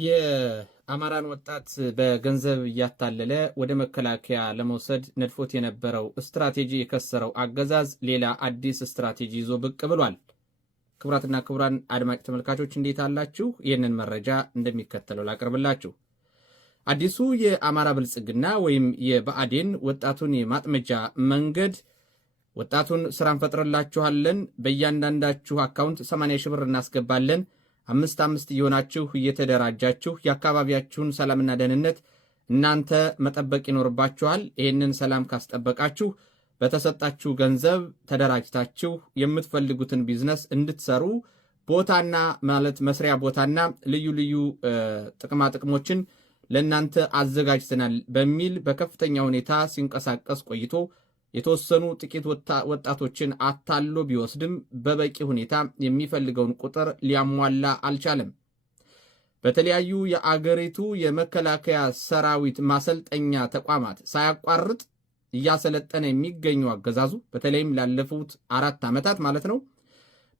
የአማራን ወጣት በገንዘብ እያታለለ ወደ መከላከያ ለመውሰድ ነድፎት የነበረው ስትራቴጂ የከሰረው አገዛዝ ሌላ አዲስ ስትራቴጂ ይዞ ብቅ ብሏል። ክቡራትና ክቡራን አድማጭ ተመልካቾች እንዴት አላችሁ? ይህንን መረጃ እንደሚከተለው ላቀርብላችሁ። አዲሱ የአማራ ብልጽግና ወይም የብአዴን ወጣቱን የማጥመጃ መንገድ ወጣቱን ስራ እንፈጥርላችኋለን፣ በእያንዳንዳችሁ አካውንት 80 ሺህ ብር እናስገባለን፣ 5 እየሆናችሁ እየተደራጃችሁ የአካባቢያችሁን ሰላምና ደህንነት እናንተ መጠበቅ ይኖርባችኋል። ይህንን ሰላም ካስጠበቃችሁ በተሰጣችሁ ገንዘብ ተደራጅታችሁ የምትፈልጉትን ቢዝነስ እንድትሰሩ ቦታና ማለት መስሪያ ቦታና ልዩ ልዩ ጥቅማጥቅሞችን ለእናንተ አዘጋጅተናል በሚል በከፍተኛ ሁኔታ ሲንቀሳቀስ ቆይቶ የተወሰኑ ጥቂት ወጣቶችን አታሎ ቢወስድም በበቂ ሁኔታ የሚፈልገውን ቁጥር ሊያሟላ አልቻለም። በተለያዩ የአገሪቱ የመከላከያ ሰራዊት ማሰልጠኛ ተቋማት ሳያቋርጥ እያሰለጠነ የሚገኙ አገዛዙ በተለይም ላለፉት 4 ዓመታት ማለት ነው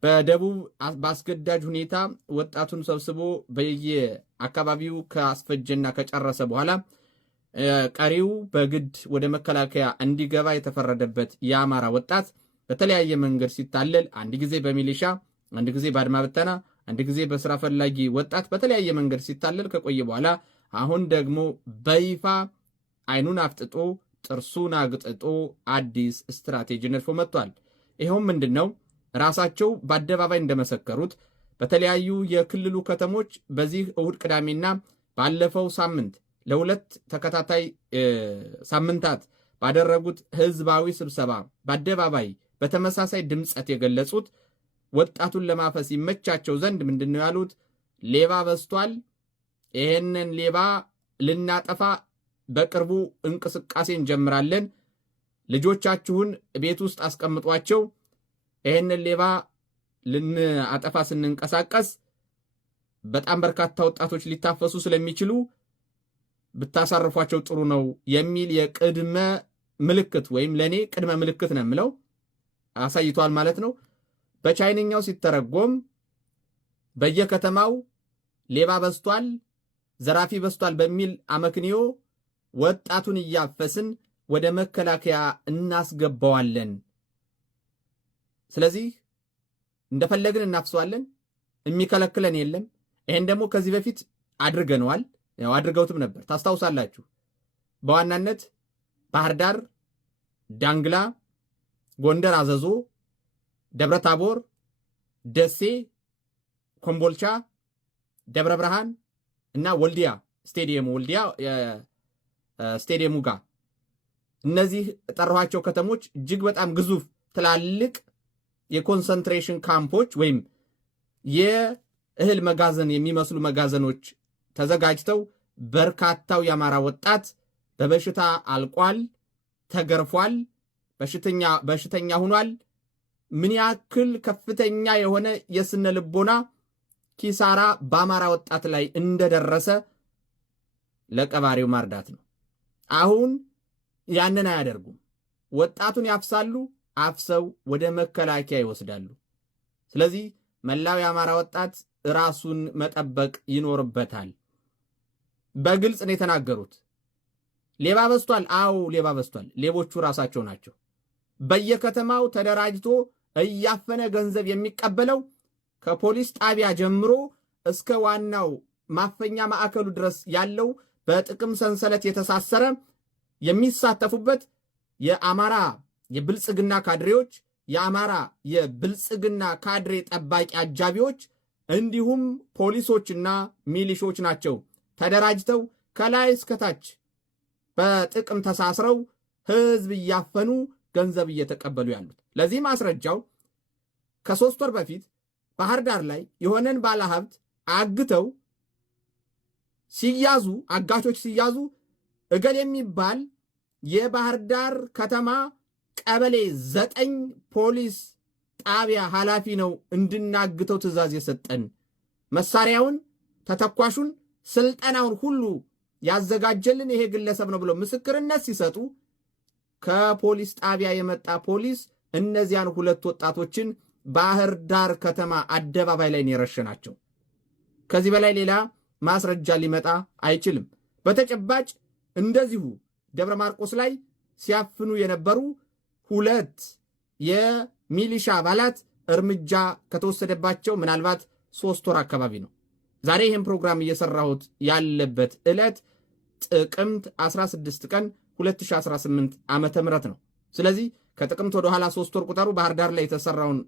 በደቡብ በአስገዳጅ ሁኔታ ወጣቱን ሰብስቦ በየአካባቢው ካስፈጀና ከጨረሰ በኋላ ቀሪው በግድ ወደ መከላከያ እንዲገባ የተፈረደበት የአማራ ወጣት በተለያየ መንገድ ሲታለል፣ አንድ ጊዜ በሚሊሻ፣ አንድ ጊዜ በአድማ በተና፣ አንድ ጊዜ በስራ ፈላጊ ወጣት በተለያየ መንገድ ሲታለል ከቆየ በኋላ አሁን ደግሞ በይፋ አይኑን አፍጥጦ ጥርሱን አግጥጦ አዲስ ስትራቴጂ ነድፎ መጥቷል። ይኸውም ምንድን ነው? ራሳቸው በአደባባይ እንደመሰከሩት በተለያዩ የክልሉ ከተሞች በዚህ እሁድ ቅዳሜና ባለፈው ሳምንት ለሁለት ተከታታይ ሳምንታት ባደረጉት ህዝባዊ ስብሰባ በአደባባይ በተመሳሳይ ድምፀት የገለጹት ወጣቱን ለማፈስ ይመቻቸው ዘንድ ምንድን ነው ያሉት? ሌባ በዝቷል፣ ይህንን ሌባ ልናጠፋ በቅርቡ እንቅስቃሴ እንጀምራለን፣ ልጆቻችሁን ቤት ውስጥ አስቀምጧቸው፣ ይህንን ሌባ ልናጠፋ ስንንቀሳቀስ በጣም በርካታ ወጣቶች ሊታፈሱ ስለሚችሉ ብታሳርፏቸው ጥሩ ነው የሚል የቅድመ ምልክት ወይም ለእኔ ቅድመ ምልክት ነው የምለው አሳይቷል ማለት ነው። በቻይንኛው ሲተረጎም በየከተማው ሌባ በዝቷል፣ ዘራፊ በዝቷል በሚል አመክንዮ ወጣቱን እያፈስን ወደ መከላከያ እናስገባዋለን። ስለዚህ እንደፈለግን እናፍሰዋለን፣ የሚከለክለን የለም። ይህን ደግሞ ከዚህ በፊት አድርገነዋል። ያው አድርገውትም ነበር ታስታውሳላችሁ። በዋናነት ባህር ዳር፣ ዳንግላ፣ ጎንደር፣ አዘዞ፣ ደብረ ታቦር፣ ደሴ፣ ኮምቦልቻ፣ ደብረ ብርሃን እና ወልዲያ ስቴዲየሙ ጋር እነዚህ ጠራኋቸው ከተሞች እጅግ በጣም ግዙፍ ትላልቅ የኮንሰንትሬሽን ካምፖች ወይም የእህል መጋዘን የሚመስሉ መጋዘኖች ተዘጋጅተው በርካታው የአማራ ወጣት በበሽታ አልቋል፣ ተገርፏል፣ በሽተኛ ሆኗል። ምን ያክል ከፍተኛ የሆነ የስነ ልቦና ኪሳራ በአማራ ወጣት ላይ እንደደረሰ ለቀባሪው ማርዳት ነው። አሁን ያንን አያደርጉም። ወጣቱን ያፍሳሉ፣ አፍሰው ወደ መከላከያ ይወስዳሉ። ስለዚህ መላው የአማራ ወጣት ራሱን መጠበቅ ይኖርበታል። በግልጽ ነው የተናገሩት። ሌባ በዝቷል። አዎ ሌባ በዝቷል። ሌቦቹ ራሳቸው ናቸው። በየከተማው ተደራጅቶ እያፈነ ገንዘብ የሚቀበለው ከፖሊስ ጣቢያ ጀምሮ እስከ ዋናው ማፈኛ ማዕከሉ ድረስ ያለው በጥቅም ሰንሰለት የተሳሰረ የሚሳተፉበት የአማራ የብልጽግና ካድሬዎች፣ የአማራ የብልጽግና ካድሬ ጠባቂ አጃቢዎች እንዲሁም ፖሊሶችና ሚሊሾች ናቸው። ተደራጅተው ከላይ እስከታች በጥቅም ተሳስረው ህዝብ እያፈኑ ገንዘብ እየተቀበሉ ያሉት። ለዚህ ማስረጃው ከ3 ወር በፊት ባህር ዳር ላይ የሆነን ባለሀብት አግተው ሲያዙ፣ አጋቾች ሲያዙ እገል የሚባል የባህር ዳር ከተማ ቀበሌ 9 ፖሊስ ጣቢያ ኃላፊ ነው እንድናግተው ትእዛዝ የሰጠን፣ መሳሪያውን፣ ተተኳሹን፣ ስልጠናውን ሁሉ ያዘጋጀልን ይሄ ግለሰብ ነው ብለው ምስክርነት ሲሰጡ ከፖሊስ ጣቢያ የመጣ ፖሊስ እነዚያን 2 ወጣቶችን ባህር ዳር ከተማ አደባባይ ላይ ነው የረሸናቸው። ከዚህ በላይ ሌላ ማስረጃ ሊመጣ አይችልም። በተጨባጭ እንደዚሁ ደብረ ማርቆስ ላይ ሲያፍኑ የነበሩ 2 የሚሊሻ አባላት እርምጃ ከተወሰደባቸው ምናልባት 3 ወር አካባቢ ነው። ዛሬ ይህን ፕሮግራም እየሰራሁት ያለበት ዕለት ጥቅምት 16 ቀን 2018 ዓመተ ምህረት ነው። ስለዚህ ከጥቅምት ወደ ኋላ 3 ወር ቁጠሩ። ባህር ዳር ላይ የተሰራውን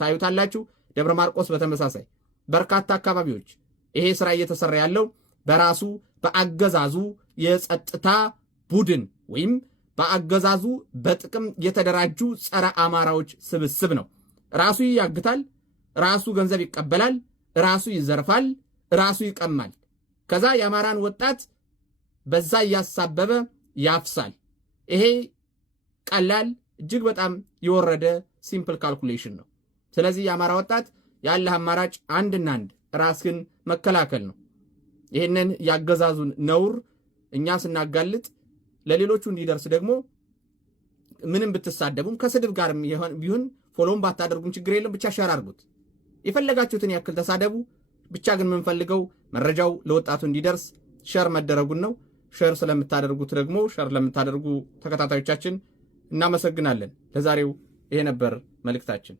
ታዩታላችሁ። ደብረ ማርቆስ በተመሳሳይ በርካታ አካባቢዎች ይሄ ስራ እየተሰራ ያለው በራሱ በአገዛዙ የጸጥታ ቡድን ወይም በአገዛዙ በጥቅም የተደራጁ ጸረ አማራዎች ስብስብ ነው። ራሱ ያግታል፣ ራሱ ገንዘብ ይቀበላል፣ ራሱ ይዘርፋል፣ ራሱ ይቀማል። ከዛ የአማራን ወጣት በዛ እያሳበበ ያፍሳል። ይሄ ቀላል እጅግ በጣም የወረደ ሲምፕል ካልኩሌሽን ነው። ስለዚህ የአማራ ወጣት ያለህ አማራጭ አንድና አንድ ራስህን መከላከል ነው። ይህንን ያገዛዙን ነውር እኛ ስናጋልጥ ለሌሎቹ እንዲደርስ ደግሞ ምንም ብትሳደቡም ከስድብ ጋር ቢሆን ፎሎውን ባታደርጉም ችግር የለም፣ ብቻ ሸር አድርጉት። የፈለጋችሁትን ያክል ተሳደቡ። ብቻ ግን የምንፈልገው መረጃው ለወጣቱ እንዲደርስ ሸር መደረጉን ነው። ሸር ስለምታደርጉት ደግሞ ሸር ለምታደርጉ ተከታታዮቻችን እናመሰግናለን። ለዛሬው ይሄ ነበር መልእክታችን።